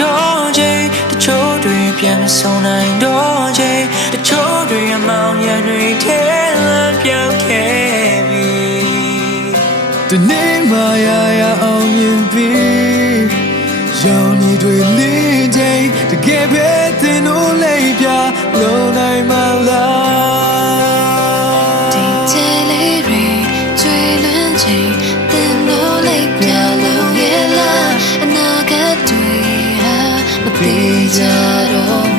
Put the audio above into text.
တော့ချိန်တချို့တွေပြန်မဆုံးနိုင်တော့ချိန်တချို့တွေအမောင်ရံတွေထဲလမ်းပြောင်းခဲ့ပြီဒီနေ့မှရအောင်မြင်ပြီးရောင်နေတွေလေးချိန်တကယ်ပဲတင်လို့လေးပြလုံးနိုင်မလားဒီချေလေးတွေကျွေးလွန်းချိန်တင်လို့လေးပြလုံးရဲ့လားအနာဂတ်တွေဟာမပြေကြတော့